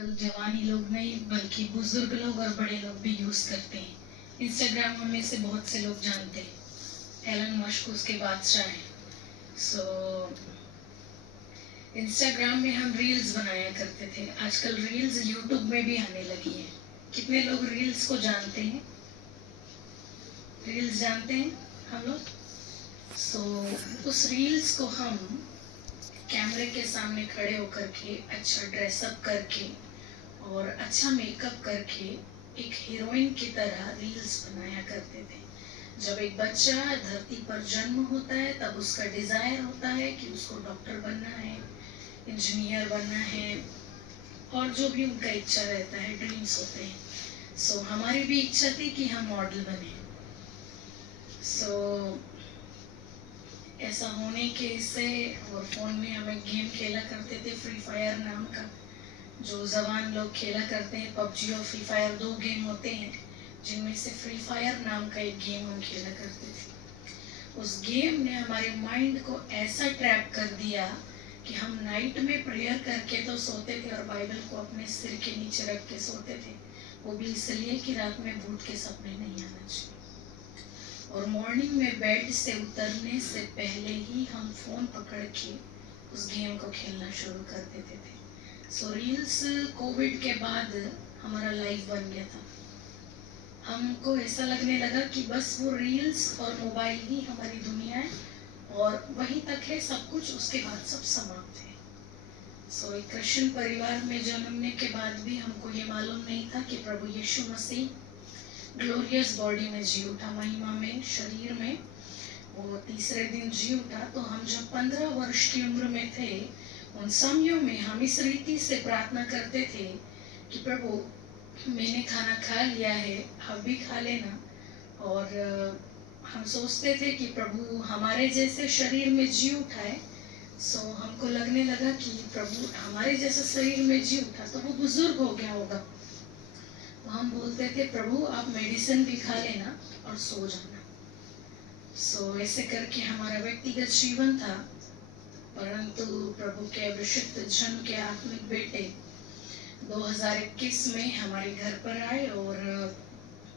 जवान ही लोग नहीं बल्कि बुजुर्ग लोग और बड़े लोग भी यूज करते हैं। इंस्टाग्राम में से बहुत से लोग जानते हैं। एलन मस्क उसके बादशाह हैं। इंस्टाग्राम में हम रील्स बनाया करते थे। आजकल रील्स यूट्यूब में भी आने लगी है। कितने लोग रील्स को जानते हैं? रील्स जानते हैं हम लोग। उस रील्स को हम कैमरे के सामने खड़े होकर के अच्छा ड्रेसअप करके और अच्छा मेकअप करके एक हीरोइन की तरह रील्स बनाया करते थे। जब एक बच्चा धरती पर जन्म होता है तब उसका डिजायर होता है कि उसको डॉक्टर बनना है, इंजीनियर बनना है और जो भी उनका इच्छा रहता है, ड्रीम्स होते हैं। हमारी भी इच्छा थी कि हम मॉडल बने। ऐसा होने के से और फोन में हम एक गेम खेला करते थे, फ्री फायर नाम का, जो जवान लोग खेला करते हैं। पबजी और फ्री फायर 2 गेम होते हैं, जिनमें से फ्री फायर नाम का एक गेम हम खेला करते थे। उस गेम ने हमारे माइंड को ऐसा ट्रैप कर दिया कि हम नाइट में प्रेयर करके तो सोते थे और बाइबल को अपने सिर के नीचे रख के सोते थे। वो भी इसलिए कि रात में भूत के सपने नहीं आना चाहिए। और मॉर्निंग में बेड से उतरने से पहले ही हम फोन पकड़ के उस गेम को खेलना शुरू कर देते थे। रील्स कोविड के बाद हमारा लाइफ बन गया था। हमको ऐसा लगने लगा कि बस वो रील्स और मोबाइल ही हमारी दुनिया है और वहीं तक है सब कुछ, उसके बाद सब समाप्त है। एक क्रिश्चियन परिवार में जन्मने के बाद भी हमको ये मालूम नहीं था कि प्रभु यीशु मसीह ग्लोरियस बॉडी में जी उठा, महिमा में, शरीर में। वो तीसरे दिन जी उठा। तो हम जब 15 वर्ष की उम्र में थे, उन समयों में हम इस रीति से प्रार्थना करते थे कि प्रभु मैंने खाना खा लिया है, आप भी खा लेना। और हम सोचते थे कि प्रभु हमारे जैसे शरीर में जी उठाए। हमको लगने लगा कि प्रभु हमारे जैसे शरीर में जी उठा तो वो बुजुर्ग हो गया होगा। तो हम बोलते थे प्रभु आप मेडिसिन भी खा लेना और सो जाना। ऐसे करके हमारा व्यक्तिगत जीवन था। परंतु प्रभु के अभिषिक्त जन के आत्मिक बेटे 2021 में हमारे घर पर आए और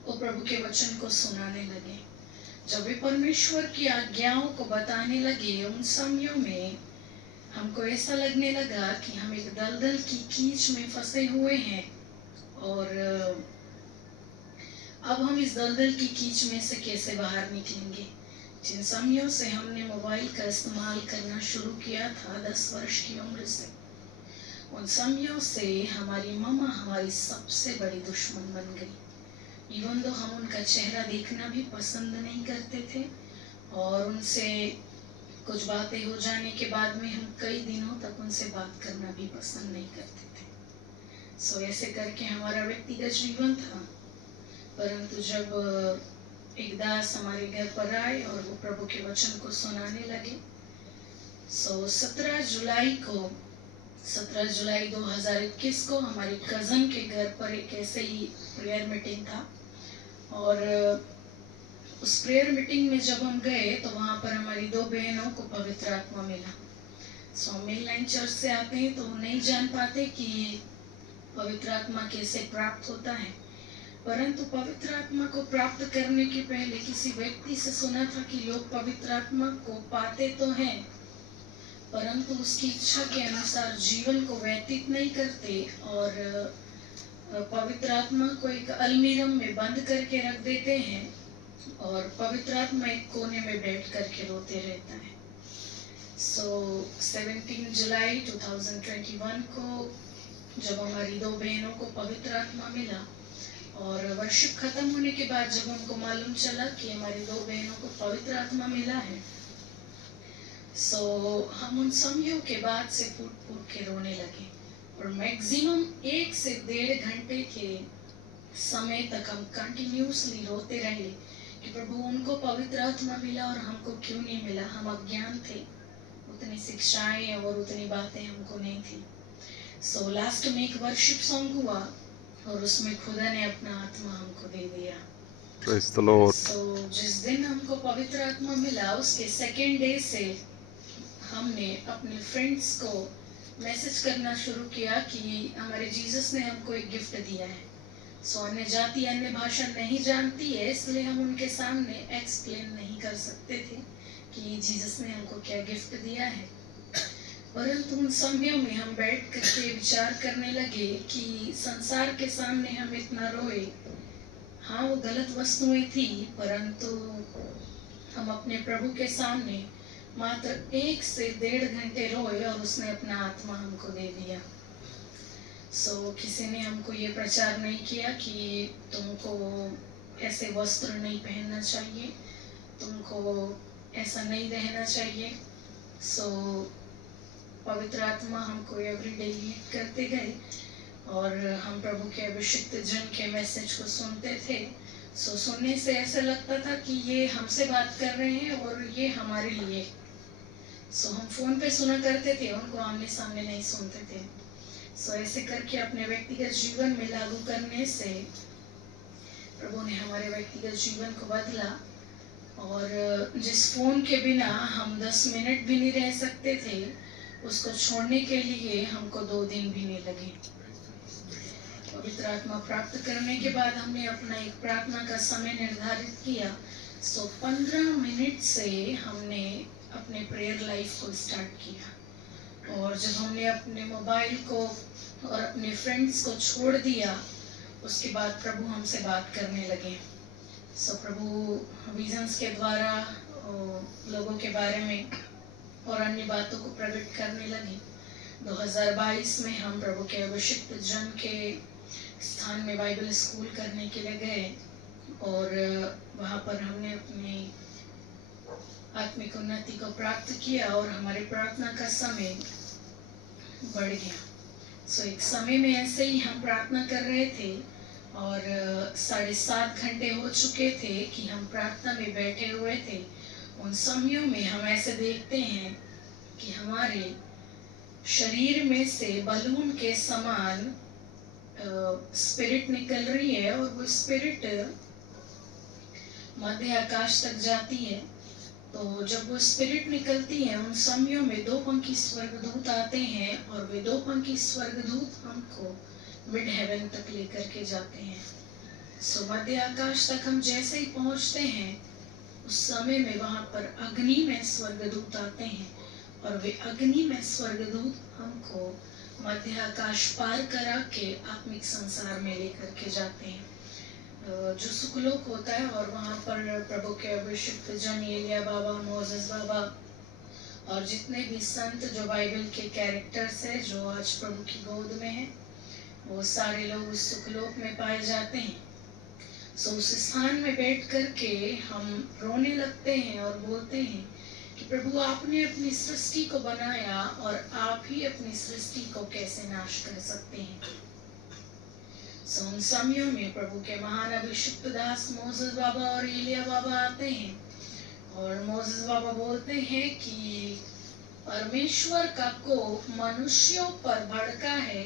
वो प्रभु के वचन को सुनाने लगे। जब वे परमेश्वर की आज्ञाओं को बताने लगे, उन समयों में हमको ऐसा लगने लगा कि हम एक दलदल की कीच में फंसे हुए हैं और अब हम इस दलदल की कीच में से कैसे बाहर निकलेंगे। जिन समयों से हमने मोबाइल का इस्तेमाल करना शुरू किया था 10 वर्ष की उम्र से, उन समयों से हमारी मम्मा हमारी सबसे बड़ी दुश्मन बन गई। इवन तो हम उनका चेहरा देखना भी पसंद नहीं करते थे और उनसे कुछ बातें हो जाने के बाद में हम कई दिनों तक उनसे बात करना भी पसंद नहीं करते थे। ऐसे करके हमारा व्यक्तिगत जीवन था। परंतु जब एक दास हमारे घर पर आए और वो प्रभु के वचन को सुनाने लगे। 17 जुलाई 2021 को हमारे कजन के घर पर एक ऐसे ही प्रेयर मीटिंग था और उस प्रेयर मीटिंग में जब हम गए तो वहां पर हमारी 2 बहनों को पवित्र आत्मा मिला। मेन लाइन चर्च से आते हैं तो नहीं जान पाते कि पवित्र आत्मा कैसे प्राप्त होता है। परंतु पवित्र आत्मा को प्राप्त करने के पहले किसी व्यक्ति से सुना था कि लोग पवित्र आत्मा को पाते तो हैं परंतु उसकी इच्छा के अनुसार जीवन को व्यतीत नहीं करते और पवित्र आत्मा को एक अलमीरम में बंद करके रख देते हैं और पवित्र आत्मा एक कोने में बैठ करके रोते रहता है। 17 जुलाई 2021 को जब हमारी 2 बहनों को पवित्र आत्मा मिला और वर्शिप खत्म होने के बाद जब हमको मालूम चला कि हमारी 2 बहनों को पवित्र आत्मा मिला है, हम उन समयों के बाद से फूट के रोने लगे और मैक्सिमम 1 से 1.5 घंटे के समय तक हम कंटिन्यूसली रोते रहे कि प्रभु उनको पवित्र आत्मा मिला और हमको क्यों नहीं मिला। हम अज्ञान थे, उतनी शिक्षाएं और उतनी बातें हमको नहीं थी। लास्ट में एक वर्शिप सॉन्ग हुआ और उसमें खुदा ने अपना आत्मा हमको दे दिया। Praise the Lord. जिस दिन हमको पवित्र आत्मा मिला उसके सेकेंड डे से हमने अपने फ्रेंड्स को मैसेज करना शुरू किया कि हमारे जीसस ने हमको एक गिफ्ट दिया है। सो अन्य जाति अन्य भाषा नहीं जानती है, इसलिए हम उनके सामने एक्सप्लेन नहीं कर सकते थे कि जीसस ने हमको क्या गिफ्ट दिया है। परंतु उन समयों में हम बैठ करके विचार करने लगे कि संसार के सामने हम इतना रोए। हाँ, वो गलत वस्तुएं थी, परंतु हम अपने प्रभु के सामने मात्र 1 से 1.5 घंटे रोए और उसने अपना आत्मा हमको दे दिया। किसी ने हमको ये प्रचार नहीं किया कि तुमको ऐसे वस्त्र नहीं पहनना चाहिए, तुमको ऐसा नहीं रहना चाहिए। पवित्र आत्मा हमको एवरीडे लीड करते गए और हम प्रभु के अभिषिक्त जन के मैसेज को सुनते थे। सुनने से ऐसा लगता था कि ये हमसे बात कर रहे हैं और ये हमारे लिए। हम फोन पे सुना करते थे, उनको आमने सामने नहीं सुनते थे। ऐसे करके अपने व्यक्तिगत जीवन में लागू करने से प्रभु ने हमारे व्यक्तिगत जीवन को बदला। और जिस फोन के बिना हम 10 मिनट भी नहीं रह सकते थे, उसको छोड़ने के लिए हमको 2 दिन भी नहीं लगे। पवित्र आत्मा प्राप्त करने के बाद हमने अपना एक प्रार्थना का समय निर्धारित किया। 15 मिनट से हमने अपने प्रेयर लाइफ को स्टार्ट किया। और जब हमने अपने मोबाइल को और अपने फ्रेंड्स को छोड़ दिया, उसके बाद प्रभु हमसे बात करने लगे। प्रभु विजन्स के द्वारा लोगों के बारे में और अन्य बातों को प्रकट करने लगे। 2022 में हम प्रभु के अभिषिक्त जन के स्थान में बाइबल स्कूल करने के लिए गए और वहाँ पर हमने अपनी आत्मिक उन्नति को प्राप्त किया और हमारे प्रार्थना का समय बढ़ गया। एक समय में ऐसे ही हम प्रार्थना कर रहे थे और 7.5 घंटे हो चुके थे कि हम प्रार्थना में बैठे हुए थे। उन समयों में हम ऐसे देखते हैं कि हमारे शरीर में से बलून के समान स्पिरिट निकल रही है और वो स्पिरिट मध्य आकाश तक जाती है। तो जब वो स्पिरिट निकलती है, उन समयों में 2 पंखी स्वर्गदूत आते हैं और वे 2 पंखी स्वर्गदूत हमको मिड हेवन तक लेकर के जाते हैं। मध्य आकाश तक हम जैसे ही पहुंचते हैं, उस समय में वहां पर अग्नि में स्वर्गदूत आते हैं और वे अग्नि में स्वर्गदूत हमको मध्य आकाश पार करा के आत्मिक संसार में लेकर के जाते हैं, जो सुखलोक होता है। और वहाँ पर प्रभु के अभिषिक्त जन एलिया बाबा, मोसेस बाबा और जितने भी संत जो बाइबल के कैरेक्टर्स है, जो आज प्रभु की गोद में है, वो सारे लोग उस सुखलोक में पाए जाते हैं। उस स्थान में बैठ कर के हम रोने लगते हैं और बोलते हैं कि प्रभु, आपने अपनी सृष्टि को बनाया और आप ही अपनी सृष्टि को कैसे नाश कर सकते हैं। उन समयों में प्रभु के महान अभिषिक्त दास मोसेस बाबा और एलिया बाबा आते हैं और मोसेस बाबा बोलते हैं कि परमेश्वर का कोप मनुष्यों पर भड़का है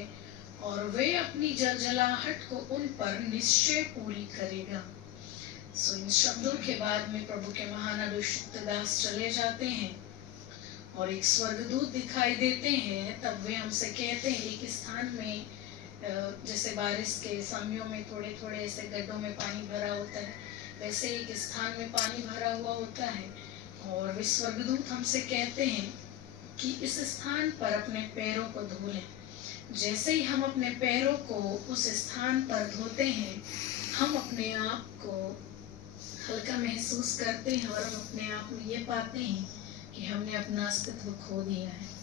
और वे अपनी जलजलाहट को उन पर निश्चय पूरी करेगा। इन शब्दों के बाद में प्रभु के महान अभिषिक्त दास चले जाते हैं और एक स्वर्गदूत दिखाई देते हैं। तब वे हमसे कहते हैं, एक स्थान में जैसे बारिश के समयों में थोड़े थोड़े ऐसे गड्ढों में पानी भरा होता है, वैसे एक स्थान में पानी भरा हुआ होता है और वे स्वर्गदूत हमसे कहते हैं कि इस स्थान पर अपने पैरों को धो लें। जैसे ही हम अपने पैरों को उस स्थान पर धोते हैं, हम अपने आप को हल्का महसूस करते हैं और हम अपने आप में ये पाते हैं कि हमने अपना अस्तित्व खो दिया है।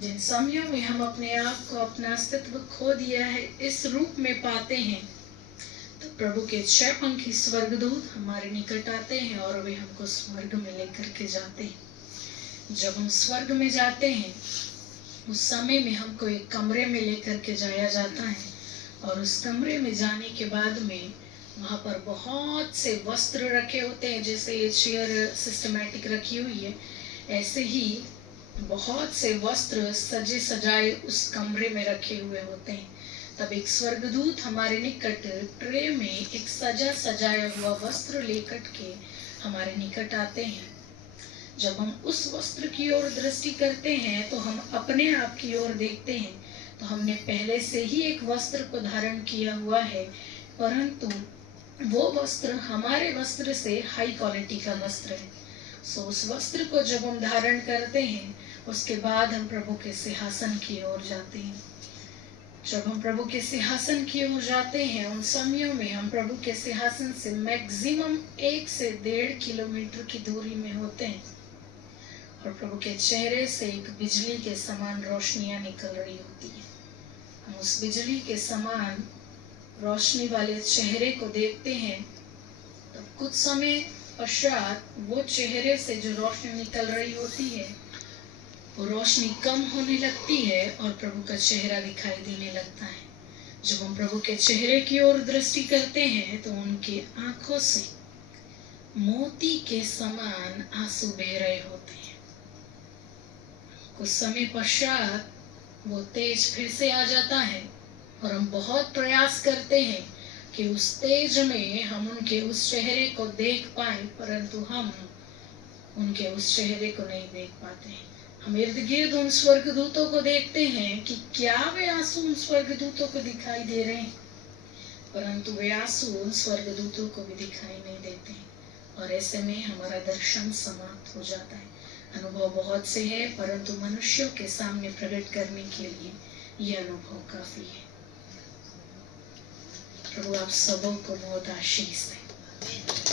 जिन समयों में हम अपने आप को, अपना अस्तित्व खो दिया है, इस रूप में पाते हैं, तो प्रभु के 6 पंखी स्वर्गदूत हमारे निकट आते हैं और वे हमको स्वर्ग में लेकर के जाते हैं। जब हम स्वर्ग में जाते हैं, उस समय में हमको एक कमरे में लेकर के जाया जाता है और उस कमरे में जाने के बाद में वहाँ पर बहुत से वस्त्र रखे होते हैं। जैसे ये चेयर सिस्टमैटिक रखी हुई है, ऐसे ही बहुत से वस्त्र सजे सजाए उस कमरे में रखे हुए होते हैं। तब एक स्वर्गदूत हमारे निकट ट्रे में एक सजा सजाया हुआ वस्त्र लेकर के हमारे निकट आते हैं। जब हम उस वस्त्र की ओर दृष्टि करते हैं तो हम अपने आप की ओर देखते हैं, तो हमने पहले से ही एक वस्त्र को धारण किया हुआ है, परंतु वो वस्त्र हमारे वस्त्र से हाई क्वालिटी का वस्त्र है। सो उस वस्त्र को जब हम धारण करते हैं, उसके बाद हम प्रभु के सिंहासन की ओर जाते हैं। जब हम प्रभु के सिंहासन की ओर जाते हैं, उन समयों में हम प्रभु के सिंहासन से मैक्सिमम 1 से 1.5 किलोमीटर की दूरी में होते हैं, और प्रभु के चेहरे से एक बिजली के समान रोशनियां निकल रही होती है। हम उस बिजली के समान रोशनी वाले चेहरे को देखते हैं, तो कुछ समय पश्चात वो चेहरे से जो रोशनी निकल रही होती है, वो रोशनी कम होने लगती है और प्रभु का चेहरा दिखाई देने लगता है। जब हम प्रभु के चेहरे की ओर दृष्टि करते हैं तो उनकी आंखों से मोती के समान आंसू बह रहे होते हैं। कुछ समय पश्चात वो तेज फिर से आ जाता है और हम बहुत प्रयास करते हैं कि उस तेज में हम उनके उस चेहरे को देख पाए, परंतु हम उनके उस चेहरे को नहीं देख पाते हैं। हम इर्द गिर्द उन स्वर्गदूतों को देखते हैं कि क्या वे आंसू उन स्वर्गदूतों को दिखाई दे रहे हैं, परंतु वे आंसू उन स्वर्गदूतों को भी दिखाई नहीं देते हैं, और ऐसे में हमारा दर्शन समाप्त हो जाता है। अनुभव बहुत से है, परंतु मनुष्यों के सामने प्रकट करने के लिए यह अनुभव काफी है। प्रभु आप सबों को बहुत आशीष दे।